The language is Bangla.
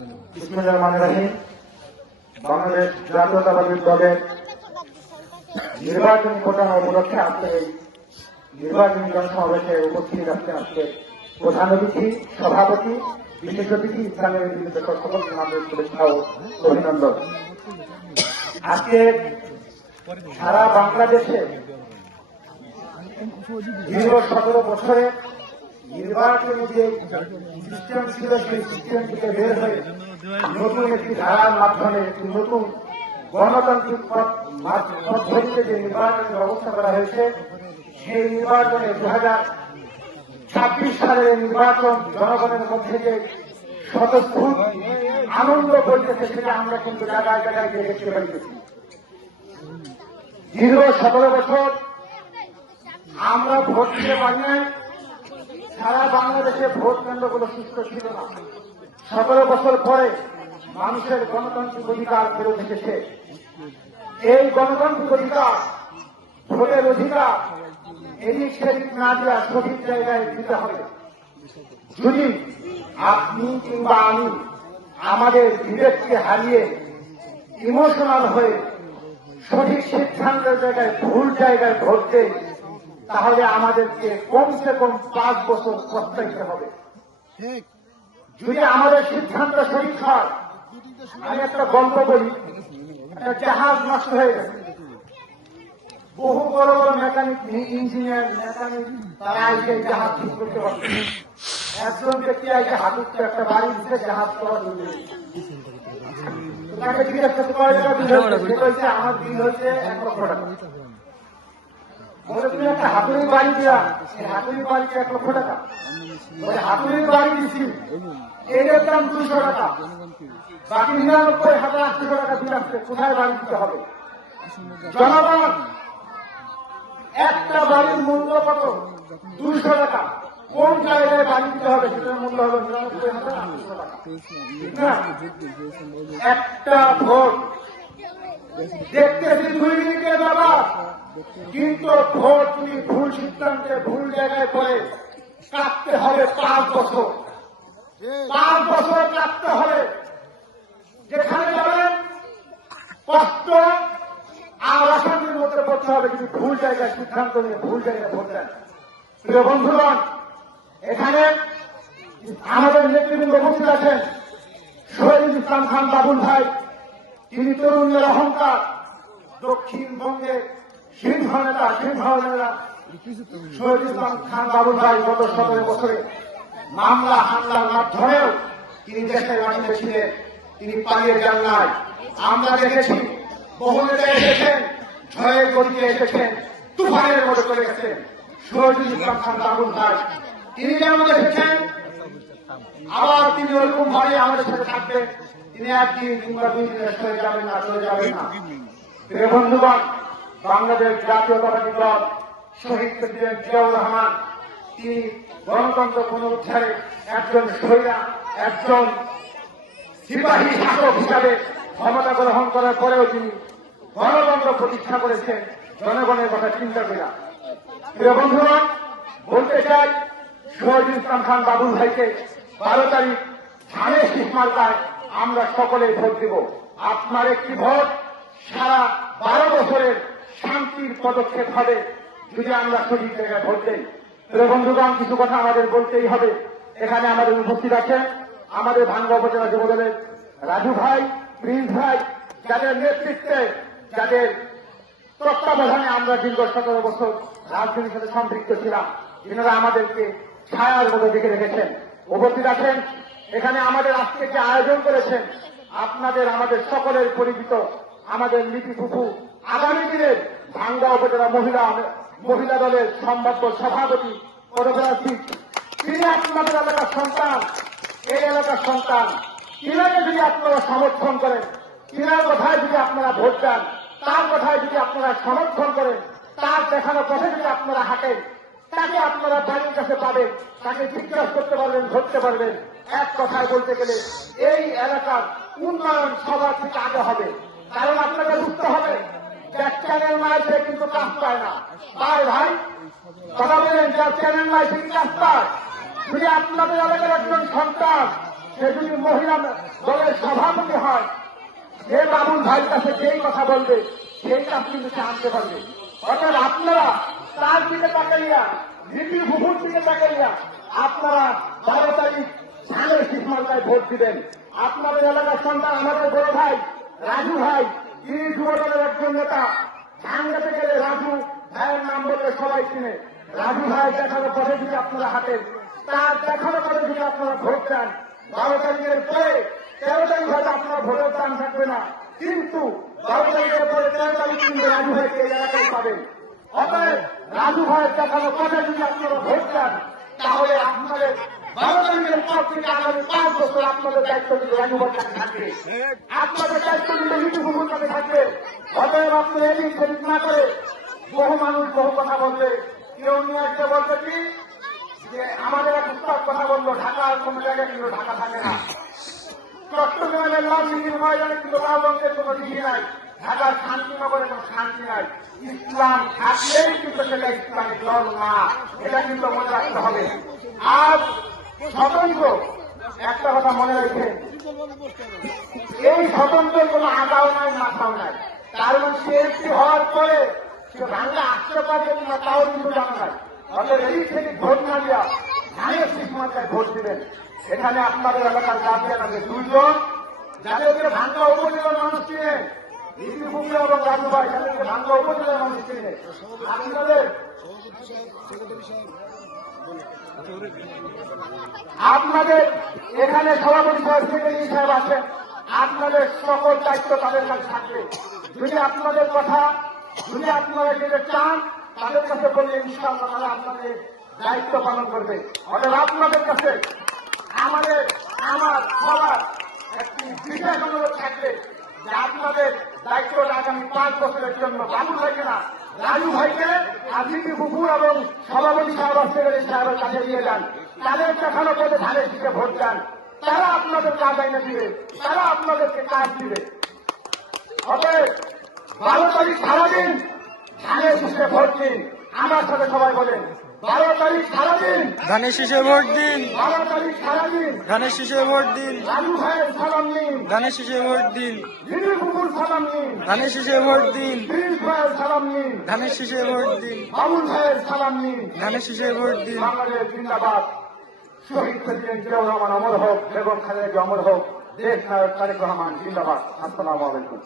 বিসমিল্লাহির বাংলাদেশ জাতীয়তাবাদী দলের নির্বাচনী প্রচারণা উপলক্ষে আজকে এই নির্বাচনী জনসমাবেশে উপস্থিত আছেন আজকে প্রধান অতিথি, সভাপতি, বিশেষ অতিথি, ইসলামের বিভিন্ন সকল নামের শুভেচ্ছা ও অভিনন্দন। আজকে সারা বাংলাদেশে দীর্ঘ 17 বছরে নির্বাচনী যে সিস্টেম ছিল সেই সিস্টেম থেকে বের হয়ে নতুন একটি ধারার মাধ্যমে একটি নতুন গণতান্ত্রিক পদ্ধতিতে যে নির্বাচনের ব্যবস্থা করা হয়েছে সেই নির্বাচনে 2026 সালের নির্বাচন জনগণের মধ্যে যে স্বতঃস্ফূর্ত আনন্দ বলতেছে সেটা আমরা কিন্তু জায়গায় জায়গায় গিয়ে দেখতে পাইতেছি। দীর্ঘ 17 বছর আমরা ভোট দিতে পারি নাই, সারা বাংলাদেশে ভোট কেন্দ্রগুলো সুস্থ ছিল না। 17 বছর পরে মানুষের গণতান্ত্রিক অধিকার ফেরত এসেছে। এই গণতান্ত্রিক অধিকার, ভোটের অধিকার এদিক সেদিক না দেওয়া সঠিক জায়গায় দিতে হবে। যদি আপনি কিংবা আমি আমাদের বিবেককে হারিয়ে ইমোশনাল হয়ে সঠিক সিদ্ধান্তের জায়গায় ভুল জায়গায় ভোট দেই, তাহলে আমাদেরকে কমসে কম 5 বছর পস্তাইতে হবে। যদি আমাদের সিদ্ধান্ত সঠিক হয়, আমি একটা গল্প বলি। একটা জাহাজ নষ্ট হয়ে গেছে, বহু বড় বড় মেকানিক, ইঞ্জিনিয়ার, মেকানিক তারা এসে জাহাজ ঠিক করতে পারবে। একজন ব্যক্তি এসে হাতুড়তে একটা বাড়ি দিতে জাহাজ করা জরুরি। তাকে জিজ্ঞেস করতে পারে বিল হয়েছে, আমার বিল হয়েছে 1 লক্ষ টাকা। বলে তুমি একটা হাতুড়ির বাড়ি দিয়া, এই হাতুড়ির বাড়িতে 1 লক্ষ টাকা। বলে হাতুড়ির বাড়ি দিচ্ছি, এটার দাম 200 টাকা, বাকি 99,800 টাকা বিল আসছে, কোথায় বাড়ি দিতে হবে? জনগণ, একটা বাড়ির মূল্য কত? 200 টাকা। কোন জায়গায় বাড়ি দিতে হবে সেটার মূল্য হলো 99,800 টাকা। একটা ভোট দেখতেছি 2 মিনিটের ব্যাপার, কিন্তু ভোট তুমি ভুল সিদ্ধান্তে ভুল জায়গায় পড়ে কাটতে হবে 5 বছর। 5 বছর কাটতে হবে। যেখানে যাবেন কষ্ট আর অশান্তির মধ্যে পড়তে হবে যদি ভুল জায়গায় সিদ্ধান্ত নিয়ে ভুল জায়গায় ভোট দেন। প্রিয় বন্ধুগণ, এখানে আমাদের নেতৃবৃন্দ উপস্থিত আছেন। শহীদুল ইসলাম খান বাবুল ভাই, তিনি তরুণের অহংকার, দক্ষিণবঙ্গের সিংহ নেতা। শহীদুল ইসলাম খান বাবুল ভাই গত 17 বছরে মামলা হামলার মাধ্যমেও তিনি দেশের মাটিতে ছিলেন, তিনি পালিয়ে যান নাই। আমরা দেখেছি বহু নেতা এসেছেন, ঝড়ের গতিতে এসেছেন, তুফানের মতো চলে গেছেন। শহীদুল ইসলাম খান বাবুল ভাই তিনি যেমন এসেছেন, আবার তিনি ওরকম ভাবে আমাদের সাথে থাকবেন। তিনি 1 দিন কিংবা 2 দিনের সরে যাবেন না, চলে যাবেন না। প্রিয় বন্ধুগণ, বাংলাদেশ জাতীয়তাবাদী দল, শহীদ প্রেসিডেন্ট জিয়াউর রহমান, তিনি গণতন্ত্র পুনরুদ্ধারে একজন শহীদা, একজন সিপাহী শাসক হিসাবে ক্ষমতা গ্রহণ করার পরেও তিনি গণতন্ত্র প্রতিষ্ঠা করেছেন জনগণের কথা চিন্তা করে। প্রিয় বন্ধুগণ, বলতে চাই শহীদুল ইসলাম খান বাবুল ভাইকে 12 তারিখ ধানের শীষ মার্কায় আমরা সকলে ভোট দেব। আপনার একটি ভোট সারা 12 বছরের শান্তির পদক্ষেপ হবে যদি আমরা সঠিক জায়গায় ভোট দেই। প্রিয় বন্ধুগণ, কিছু কথা আমাদের বলতেই হবে। এখানে আমাদের উপস্থিত আছেন আমাদের ভাঙ্গা উপজেলা যুবদলের রাজু ভাই, প্রিন্স ভাই, যাদের নেতৃত্বে, যাদের তত্ত্বাবধানে আমরা দীর্ঘ 17 বছর রাজনীতির সাথে সম্পৃক্ত ছিলাম, যিনারা আমাদেরকে ছায়ার মতো দেখে রেখেছেন, উপস্থিত আছেন। এখানে আমাদের আজকে যে আয়োজন করেছেন, আপনাদের আমাদের সকলের পরিচিত আমাদের লিপি ফুফু, আগামী দিনের ভাঙ্গা উপজেলা মহিলা দলের সম্ভাব্য সভাপতি পদপ্রার্থী, তিনি আপনাদের এলাকার সন্তান, এই এলাকার সন্তান। তিনাকে যদি আপনারা সমর্থন করেন, তিনার কথায় যদি আপনারা ভোট দেন, তার কথায় যদি আপনারা সমর্থন করেন, তার দেখানো পথে যদি আপনারা হাঁটেন, তাকে আপনারা বাড়ির কাছে পাবেন, তাকে জিজ্ঞাসা করতে পারবেন, ধরতে পারবেন। এক কথায় বলতে গেলে এই এলাকার উন্নয়ন সবার থেকে আগে হবে। কারণ আপনাকে বুঝতে হবে, যার চ্যানেল নাই সে কিন্তু কাজ পায় না। তাই ভাই কথা বলেন, যার চ্যানেল নাই সে কি কাজ পায়? যদি আপনাদের এলাকার একজন সন্তান সে যদি মহিলা দলের সভাপতি হয়, সে বাবুল ভাইয়ের কাছে যেই কথা বলবে সেই কাজ কিন্তু সে আনতে পারবে। অর্থাৎ আপনারা তার দিকে তাকাইয়া, নীতি ভুভুর দিকে তাকাইয়া আপনারা 12 তারিখ ধানের শীষ মার্কায় ভোট দিবেন। আপনাদের এলাকার সন্তান আমাদের বড় ভাই রাজু ভাই, তিনি যুবদলের একজন নেতা। ভাঙ্গাতে গেলে রাজু ভাইয়ের নাম বললে সবাই চিনে। রাজু ভাই দেখানো পথে যদি আপনারা হাঁটেন, তার দেখানো পথে যদি আপনারা ভোট দেন, 12 তারিখের পরে 13 তারিখ হয়তো আপনারা ভোটের দাম থাকবে না, কিন্তু 12 তারিখের পরে 13 তারিখ কিন্তু রাজু ভাইকে এই এলাকায় পাবেন। অতএব রাজু ভাইয়ের দেখানো পথে যদি আপনারা ভোট দেন, তাহলে আপনাদের 12 তারিখের পর থেকে আগামী 5 বছর আপনাদের দায়িত্ব কিন্তু রাজু ভাইয়ের কাছে থাকবে, আপনাদের দায়িত্ব কিন্তু নীতি ভূমির কাছে থাকবে। অতএব আপনারা এদিক সেদিক না করে, বহু মানুষ বহু কথা বলবে। কেউ নিয়ে একটা বলবে কি যে আমাদের এক উত্তর কথা বললো, ঢাকার কোন জায়গায় কিন্তু ঢাকা থাকে না, চট্টগ্রামের লাল দিঘির ময়দানে কিন্তু লাল রঙের কোন দিঘি নাই, ঢাকার শান্তিনগরে কোন শান্তি নাই। ইসলাম থাকলেই কিন্তু সেটা ইসলামিক দল না, এটা কিন্তু মনে রাখতে হবে। আজ স্বতন্ত্র একটা কথা মনে রাখবেন, এই স্বতন্ত্র কোন আগাও নাই মাথাও নাই। তার মানে সিএসপি হওয়ার পরে সে বাংলা আসতে পারবে কিনা তাও কিন্তু জানা নাই। অর্থাৎ এই থেকে ভোট না দিয়া ধানের শীষ মার্কায় ভোট দিবেন। এখানে আপনাদের এলাকার গার্জিয়ান আছে 2 জন, যাদেরকে ভাঙ্গা উপজেলার মানুষ চিনে, নীতি ভূমি এবং রাজু ভাই, যাদেরকে ভাঙ্গা উপজেলার মানুষ চিনে। আপনাদের এখানে সভাপতি সাহেব, সেক্রেটারি সাহেব আছেন, আপনাদের সকল দায়িত্ব তাদের কাছে থাকবে। যদি আপনাদের কথা, যদি আপনারা যেতে চান, তাদের কাছে বললে ইনশাআল্লাহ তারা আপনাদের দায়িত্ব পালন করবে। অর্থাৎ আপনাদের কাছে আমার সবার একটি বিশেষ অনুরোধ থাকবে যে আপনাদের দায়িত্বটা আগামী 5 বছরের জন্য বাবুল ভাইকে না, রাজু ভাইকে আর নীতি ভূপুর এবং সভাপতি সাহেব, সেক্রেটারি সাহেবের কাছে নিয়ে যান। তাদের দেখানো পথে ধানের শীষে ভোট দেন, তারা আপনাদের কাজ এনে দিবে, তারা আপনাদেরকে কাজ দিবে। অতএব 12 তারিখ সারাদিন ধানের শীষে ভোট দিন। আমার সাথে সবাই বলেন, 12 তারিখ সারাদিন ধানের শীষে ভোট দিন, 12 তারিখ সারাদিন ধানের শীষে ভোট দিন, রাজু ভাইয়ের সালাম নিন, ধানের শীষে ভোট দিন, নীতি ভূপুর সালাম নিন, ধানের শীষে ভোট দিন, প্রিন্স ভাইয়ের সালাম নিন, ধানের শীষে ভোট দিন, বাবুল ভাইয়ের সালাম নিন। ধানের শীষে ভোট দিন। বাংলাদেশ জিন্দাবাদ। শহীদ প্রেসিডেন্ট জিয়াউর রহমান অমর হোক, বেগম খালেদা জিয়া অমর হোক, দেশ নায়ক তারেক রহমান জিন্দাবাদ। আসসালামু আলাইকুম।